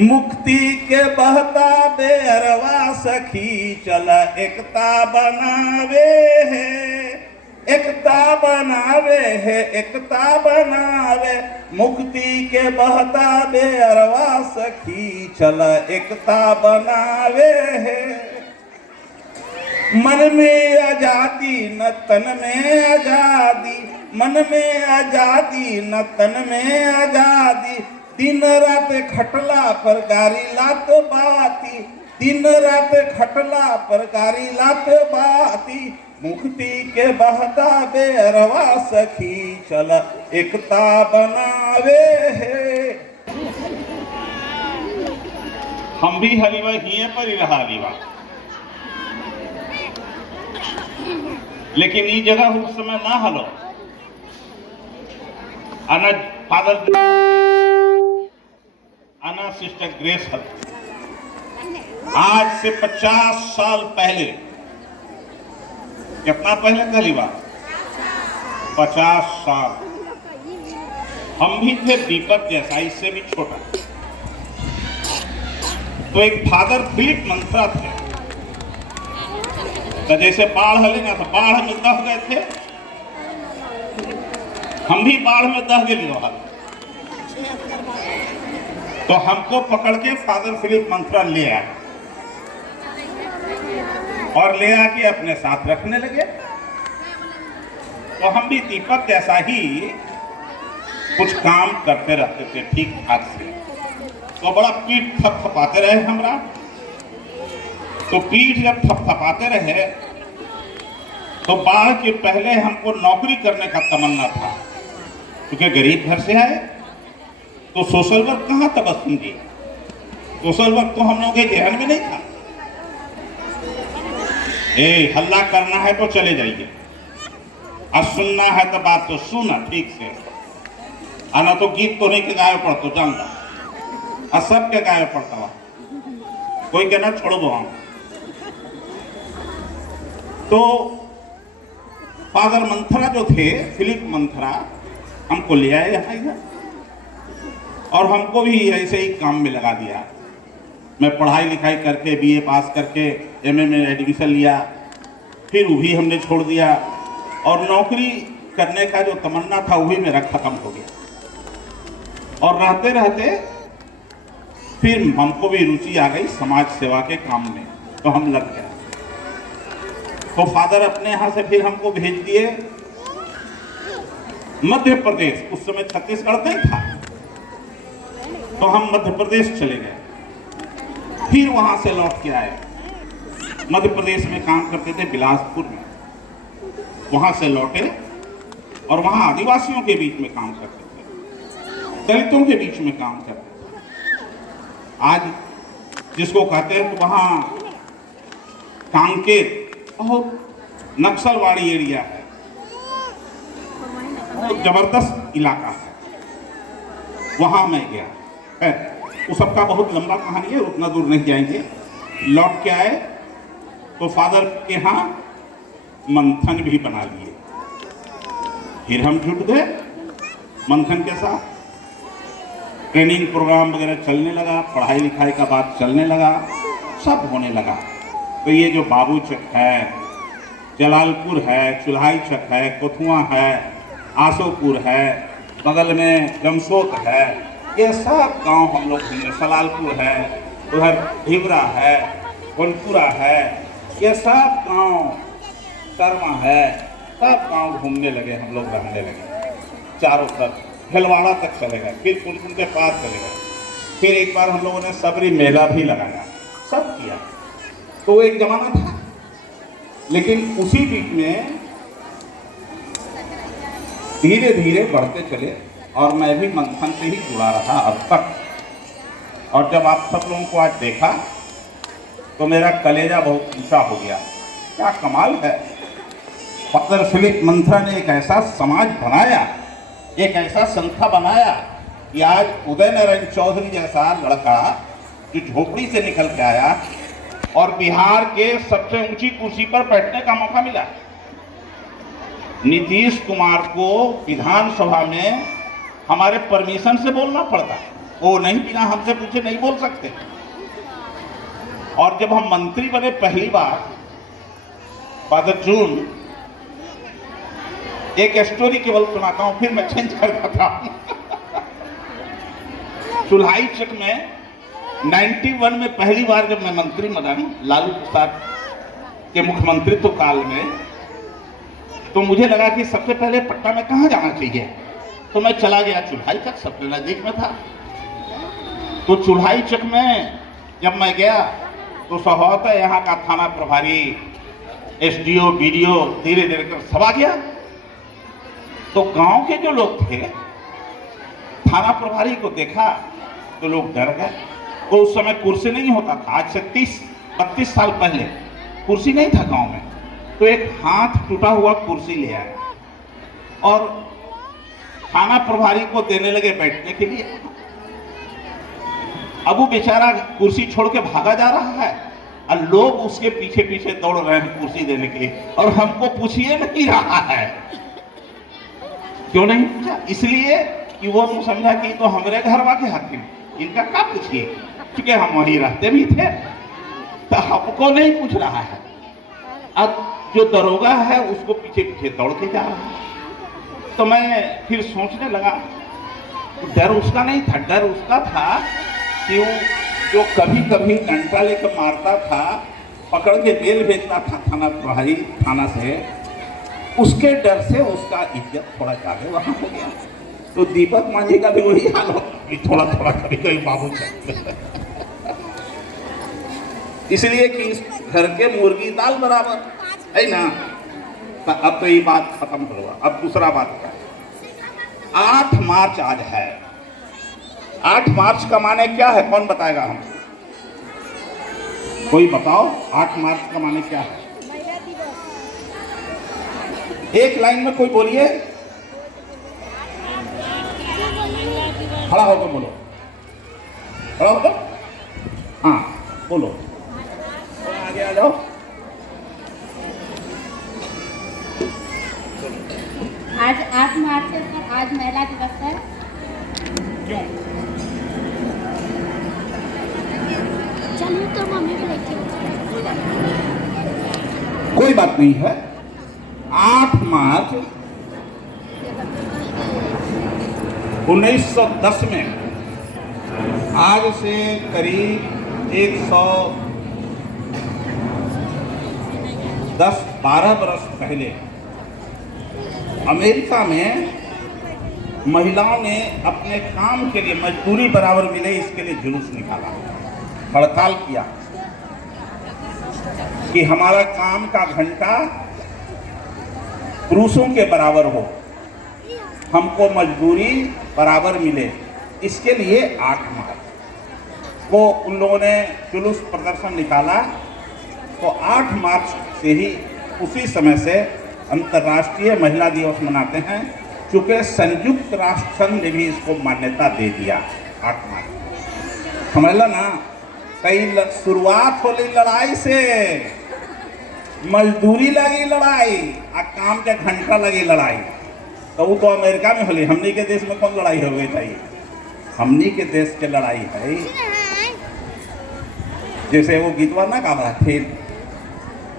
मुक्ति के बहता बेअरवा सखी चल एकता बनावे है, एकता बनावे है, एकता बनावे। मुक्ति के बहता बेअरवा सखी चल एकता बनावे है। मन में आजादी न तन में आजादी, मन में आजादी न तन में आजादी। दिन रात खटला पर गारी लात बाती, दिन रात खटला पर गारी लात बाती। मुक्ति के बहता बेअरवा सखी चल एकता बनावे है। हम भी हलीवा हिये पर ही रहा हलीवा, लेकिन ये जगह उस समय ना हलो अना फादर अना सिस्टर ग्रेस हल। आज से 50 साल पहले, कितना पहले करीबा 50 साल, हम भी थे दीपक जैसा, इससे भी छोटा। तो एक फादर फिलिप मंत्रा थे, तो जैसे बाढ़ हले ना, तो बाढ़ में दह गए थे, हम भी बाढ़ में दह गए। तो हमको पकड़ के फादर फिलिप मंत्रा ले आए और ले आके अपने साथ रखने लगे। तो हम भी दीपक जैसा ही कुछ काम करते रहते थे ठीक ठाक से। तो बड़ा पीठ थपथपाते रहे हमरा। तो पीठ जब थपथपाते रहे तो बाढ़ के पहले हमको नौकरी करने का तमन्ना था, क्योंकि गरीब घर से आए तो सोशल वर्क कहाँ तबस्सुम जी, सोशल वर्क तो हम लोगों के ध्यान में नहीं था। हल्ला करना है तो चले जाइए, और सुनना है तो बात तो सुना ठीक से, आना तो गीत तो नहीं के गाय पड़तो जानता, और सब के गाय पड़ता हुआ कोई कहना छोड़ दो हम। तो फादर मंथरा जो थे, फिलिप मंथरा, हमको ले आए यहाँ इधर और हमको भी ऐसे ही काम में लगा दिया। मैं पढ़ाई लिखाई करके बीए पास करके एमए में एडमिशन लिया, फिर वो भी हमने छोड़ दिया और नौकरी करने का जो तमन्ना था वही मेरा खत्म हो गया। और रहते रहते फिर हमको भी रुचि आ गई समाज सेवा के काम में, तो हम लग गए। तो फादर अपने यहाँ से फिर हमको भेज दिए मध्य प्रदेश, उस समय छत्तीसगढ़ नहीं था, तो हम मध्य प्रदेश चले गए। फिर वहां से लौट के आए, मध्य प्रदेश में काम करते थे बिलासपुर में, वहां से लौटे और वहां आदिवासियों के बीच में काम करते थे, दलितों के बीच में काम करते थे। आज जिसको कहते हैं तो वहां कांकेर बहुत नक्सलवाड़ी एरिया है, बहुत जबरदस्त इलाका है, वहां मैं गया। वो सबका बहुत लंबा कहानी है, उतना दूर नहीं जाएंगे। लौट के आए तो फादर के यहाँ मंथन भी बना लिए। फिर हम जुट गए मंथन के साथ, ट्रेनिंग प्रोग्राम वगैरह चलने लगा, पढ़ाई लिखाई का बात चलने लगा, सब होने लगा। तो ये जो बाबू चक है, जलालपुर है, चुल्हाई चक है, कोथुआ है, आसोपुर है, बगल में जमसोत है, ये सब गांव हम लोग घूमे, सलालपुर है, उधर ढिबरा है, वनपुरा है, ये सब गांव, कर्मा है, सब गांव घूमने लगे हम लोग, रहने लगे चारों तरफ। हेलवाड़ा तक चले गए, फिर पुलिस के पास चले गए, फिर एक बार हम लोगों ने सबरी मेला भी लगाया, सब किया। तो एक जमाना था, लेकिन उसी बीच में धीरे धीरे बढ़ते चले और मैं भी मंथन से ही जुड़ा रहा अब तक। और जब आप सब लोगों को आज देखा तो मेरा कलेजा बहुत ऊंचा हो गया। क्या कमाल है, फादर फिलिप मंथरा ने एक ऐसा समाज बनाया, एक ऐसा संस्था बनाया कि आज उदय नारायण चौधरी जैसा लड़का जो झोपड़ी से निकल के आया और बिहार के सबसे ऊंची कुर्सी पर बैठने का मौका मिला। नीतीश कुमार को विधानसभा में हमारे परमिशन से बोलना पड़ता है। वो नहीं बिना हमसे पूछे नहीं बोल सकते। और जब हम मंत्री बने पहली बार, फादर जून, एक स्टोरी केवल सुनाता हूं फिर मैं चेंज कर देता हूं। चुल्हाई चक में 91 में पहली बार जब मैं मंत्री बना, लालू प्रसाद के मुख्यमंत्रित्व काल में, तो मुझे लगा कि सबसे पहले पटना में कहाँ जाना चाहिए। तो मैं चला गया चुल्हाई चक, सबसे नजदीक में था। तो चुल्हाई चक में जब मैं गया तो स्वभावतः यहाँ का थाना प्रभारी, एसडीओ, बीडीओ धीरे धीरे कर सब आ गया। तो गांव के जो लोग थे, थाना प्रभारी को देखा तो लोग डर गए। तो उस समय कुर्सी नहीं होता था, आज से 30-32 साल पहले कुर्सी नहीं था गांव में। तो एक हाथ टूटा हुआ कुर्सी ले आया और थाना प्रभारी को देने लगे बैठने के लिए। अब वो बेचारा कुर्सी छोड़ के भागा जा रहा है और लोग उसके पीछे पीछे दौड़ रहे हैं कुर्सी देने के लिए, और हमको पूछिए नहीं रहा है। क्यों नहीं पूछा? इसलिए कि वो तो समझा कि तो हमारे घर वाके हाकिम, इनका क्या पूछिए, क्योंकि हम वहीं रहते भी थे, तो हमको नहीं पूछ रहा है। अब जो दरोगा है उसको पीछे पीछे दौड़ के जा रहा है। तो मैं फिर सोचने लगा, डर उसका नहीं था, डर उसका था कि वो जो कभी कभी डंडा लेकर मारता था, पकड़ के जेल भेजता था थाना प्रभारी थाना से, उसके डर से उसका इज्जत थोड़ा ज्यादा वहां हो गया। तो दीपक मांझी का भी वही हाल होता, थोड़ा थोड़ा कभी कभी बाबू चलते। इसलिए कि इस घर के मुर्गी दाल बराबर है ना। तो अब तो ये बात खत्म होगा। अब दूसरा बात क्या है? 8 मार्च आज है। 8 मार्च का माने क्या है? कौन बताएगा हमको? कोई बताओ, 8 मार्च का माने क्या है? एक लाइन में कोई बोलिए, खड़ा होकर बोलो, खड़ा होकर, हाँ बोलो, आगे आ जाओ। आज 8 मार्च है सर, आज महिला दिवस है। क्यों? चलो तो मम्मी को लेके कोई बात नहीं है। 8 मार्च 1910 में, आज से करीब 110-12 बरस पहले अमेरिका में महिलाओं ने अपने काम के लिए मजदूरी बराबर मिले इसके लिए जुलूस निकाला, हड़ताल किया कि हमारा काम का घंटा पुरुषों के बराबर हो, हमको मजदूरी बराबर मिले। इसके लिए 8 मार्च को उन लोगों ने जुलूस प्रदर्शन निकाला। तो 8 मार्च से ही उसी समय से अंतर्राष्ट्रीय महिला दिवस मनाते हैं, चूंकि संयुक्त राष्ट्र संघ ने भी इसको मान्यता दे दिया। 8 मार्च समझ लो ना। कई शुरुआत हो गई लड़ाई से, मजदूरी लगी लड़ाई और काम के घंटा लगी लड़ाई। तो वो तो अमेरिका में होली, हमनी के देश में कौन लड़ाई हो गई था? हमनी के देश के लड़ाई है। जैसे वो गीतवा ना गावा थे,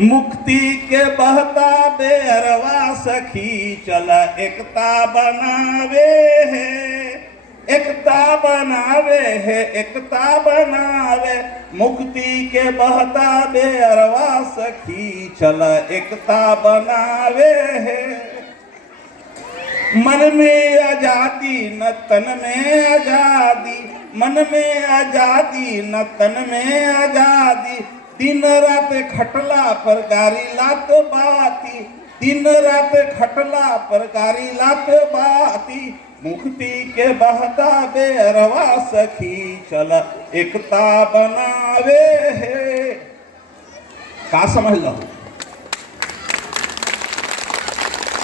मुक्ति के बहता बेरवा सखी चल एकता बनावे है, एकता बनावे है, एकता बनावे। मुक्ति के बहता बेरवा सखी चल एकता बनावे है। मन में आजादी न तन में आजादी, मन में आजादी न तन में आजादी। दिन रात खटला पर गारी लात बाती, दिन रात खटला पर गारी लात बाती। मुक्ति के बहता बेरवा सखी चल एकता बनावे है। का समझ लो,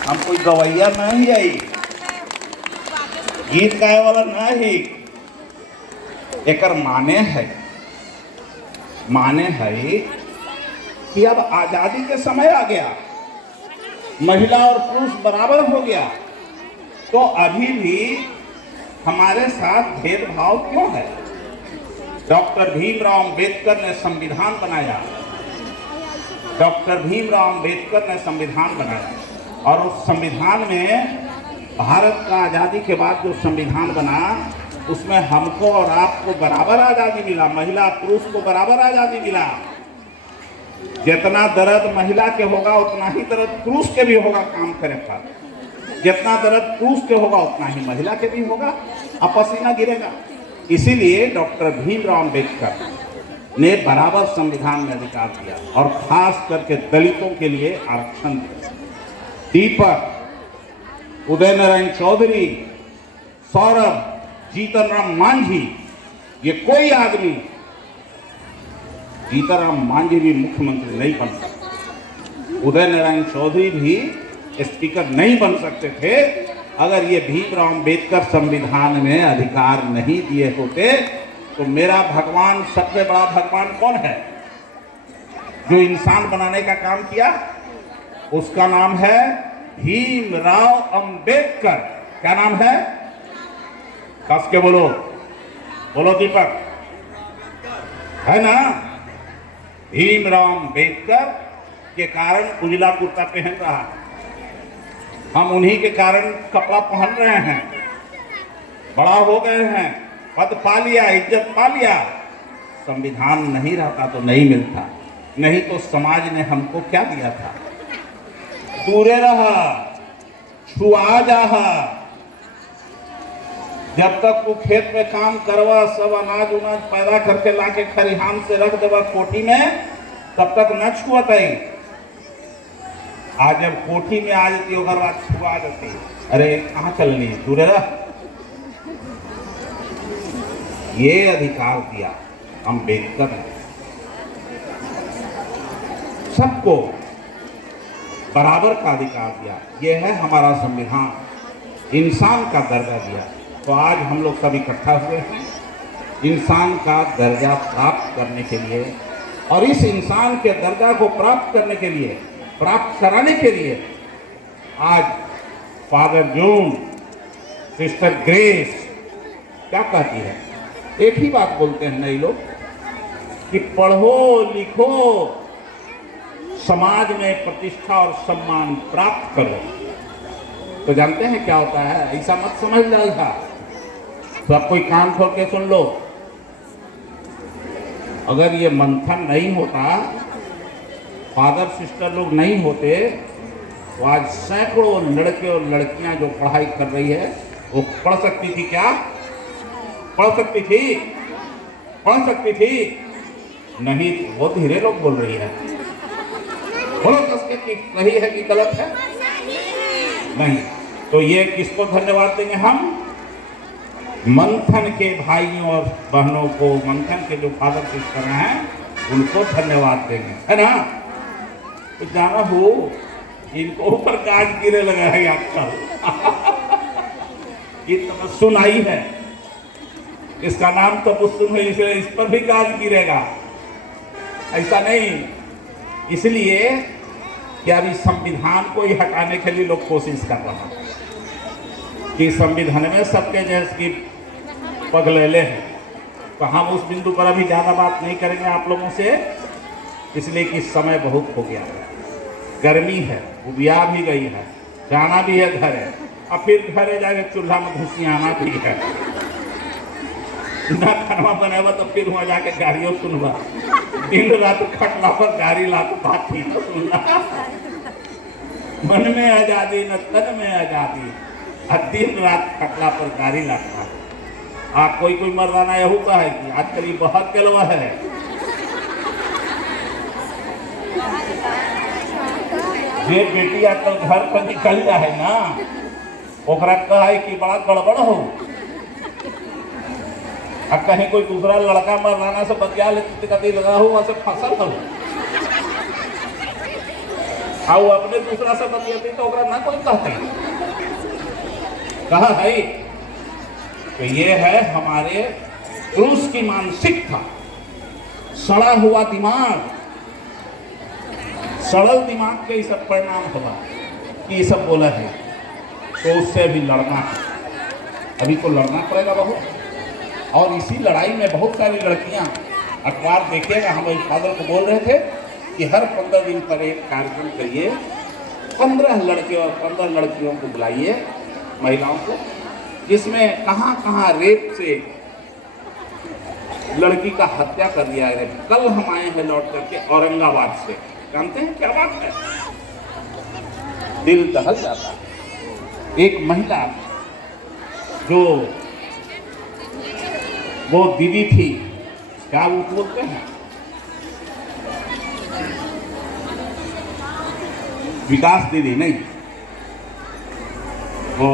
हम कोई गवैया नहीं आई, गीत गाए वाला नहीं। एकर माने है कि अब आजादी के समय आ गया, महिला और पुरुष बराबर हो गया। तो अभी भी हमारे साथ भेदभाव क्यों है? डॉक्टर भीमराव अंबेडकर ने संविधान बनाया, डॉक्टर भीमराव अंबेडकर ने संविधान बनाया और उस संविधान में भारत का आज़ादी के बाद जो संविधान बना उसमें हमको और आपको बराबर आज़ादी मिला, महिला पुरुष को बराबर आज़ादी मिला। जितना दर्द महिला के होगा उतना ही दर्द पुरुष के भी होगा काम करे पर, जितना दर्द पुरुष के होगा उतना ही महिला के भी होगा, अब पसीना गिरेगा। इसीलिए डॉक्टर भीमराव अंबेडकर ने बराबर संविधान में अधिकार दिया और खास करके दलितों के लिए आरक्षण दिया। दीपक, उदय नारायण चौधरी, सौरभ, जीतन राम मांझी, ये कोई आदमी, जीतन राम मांझी भी मुख्यमंत्री नहीं बन सकते, उदय नारायण चौधरी भी स्पीकर नहीं बन सकते थे अगर ये भीमराव अंबेडकर संविधान में अधिकार नहीं दिए होते। तो मेरा भगवान, सबसे बड़ा भगवान कौन है जो इंसान बनाने का काम किया? उसका नाम है भीमराव अंबेडकर। क्या नाम है? कस के बोलो, बोलो दीपक, है ना? भीमराव अंबेडकर के कारण उजला कुर्ता पहन रहा है, हम उन्हीं के कारण कपड़ा पहन रहे हैं, बड़ा हो गए हैं, पद पा लिया, इज्जत पा लिया। संविधान नहीं रहता तो नहीं मिलता, नहीं तो समाज ने हमको क्या दिया था? दूरे रहा, छुआ जाहा, जब तक तू खेत में काम करवा, सब अनाज उनाज पैदा करके लाके खरिहान से रख देवा कोठी में, तब तक न छुअत है। आज जब कोठी में आ जाती ओकर बाद छुआ जाती, अरे कहाँ चलनी, दूरे रह। ये अधिकार दिया अंबेडकर ने, सबको बराबर का अधिकार दिया। यह है हमारा संविधान, इंसान का दर्जा दिया। तो आज हम लोग सब इकट्ठा हुए हैं इंसान का दर्जा प्राप्त करने के लिए, और इस इंसान के दर्जा को प्राप्त करने के लिए, प्राप्त कराने के लिए आज फादर जॉन, सिस्टर ग्रेस क्या कहती है? एक ही बात बोलते हैं नए लोग कि पढ़ो लिखो, समाज में प्रतिष्ठा और सम्मान प्राप्त करो। तो जानते हैं क्या होता है? ऐसा मत समझ जाएगा। तो आप कोई कान खोल के सुन लो, अगर ये मंथन नहीं होता, फादर सिस्टर लोग नहीं होते, तो आज सैकड़ों लड़के और लड़कियां जो पढ़ाई कर रही है वो पढ़ सकती थी क्या? पढ़ सकती थी? पढ़ सकती थी? नहीं, वो धीरे लोग बोल रही है। बोलो कसके कि सही है कि गलत है? नहीं। तो ये किसको धन्यवाद देंगे हम? मंथन के भाइयों और बहनों को, मंथन के जो फादर सिस्टर हैं उनको धन्यवाद देंगे, है ना? तो जाना हो, इनको ऊपर काज गिरे लगा है आजकल। ये तो सुनाई है, इसका नाम तो पुस्तक है, इसलिए इस पर भी काज गिरेगा। ऐसा नहीं, इसलिए कि अभी संविधान को ही हटाने के लिए लोग कोशिश कर रहे हैं कि संविधान में सबके जैसे की पगलेले हैं। तो हम उस बिंदु पर अभी ज़्यादा बात नहीं करेंगे आप लोगों से, इसलिए कि समय बहुत हो गया है, गर्मी है, उबिया भी गई है, जाना भी है घर है, अब फिर घरे जाके चूल्हा में घुसियाना भी है। ना खाना बनावा तो फिर वहाँ जाके गाड़ियों सुनवा, दिन रात खटला पर गाड़ी ला तो बात ही तो सुनना। मन में आजादी न तन में आजादी, दिन रात खटला पर गाड़ी लाता। कोई कोई मर्दाना यहू का है कि आजकल ये बहुत गलवा है। जे बेटी आजकल घर पर निकल जाए ना, ओकरा कहे कि बड़ा गड़बड़ हो, अब कहीं कोई दूसरा लड़का मर्दाना से बतिया लेते कभी लगा हो वहां से फसल हो, आओ अपने दूसरा से बतियाती तो ओकरा ना कोई कहते। कहा है तो ये है हमारे पुरुष की मानसिकता, सड़ा हुआ दिमाग, सड़ल दिमाग के ये सब परिणाम होगा कि ये सब बोला है, तो उससे भी लड़ना है। अभी तो लड़ना पड़ेगा बहुत, और इसी लड़ाई में बहुत सारी लड़कियां, अखबार देखिएगा, हमारे फादर को बोल रहे थे कि हर 15 दिन पर एक कार्यक्रम करिए, 15 लड़के और 15 लड़कियों को बुलाइए, महिलाओं को, जिसमें कहाँ कहाँ रेप से लड़की का हत्या कर दिया है। कल हम आए हैं लौट करके औरंगाबाद से, जानते हैं क्या बात है, दिल दहल जाता है। एक महिला जो वो दीदी थी, क्या वो बोलते हैं, विकास दीदी नहीं, वो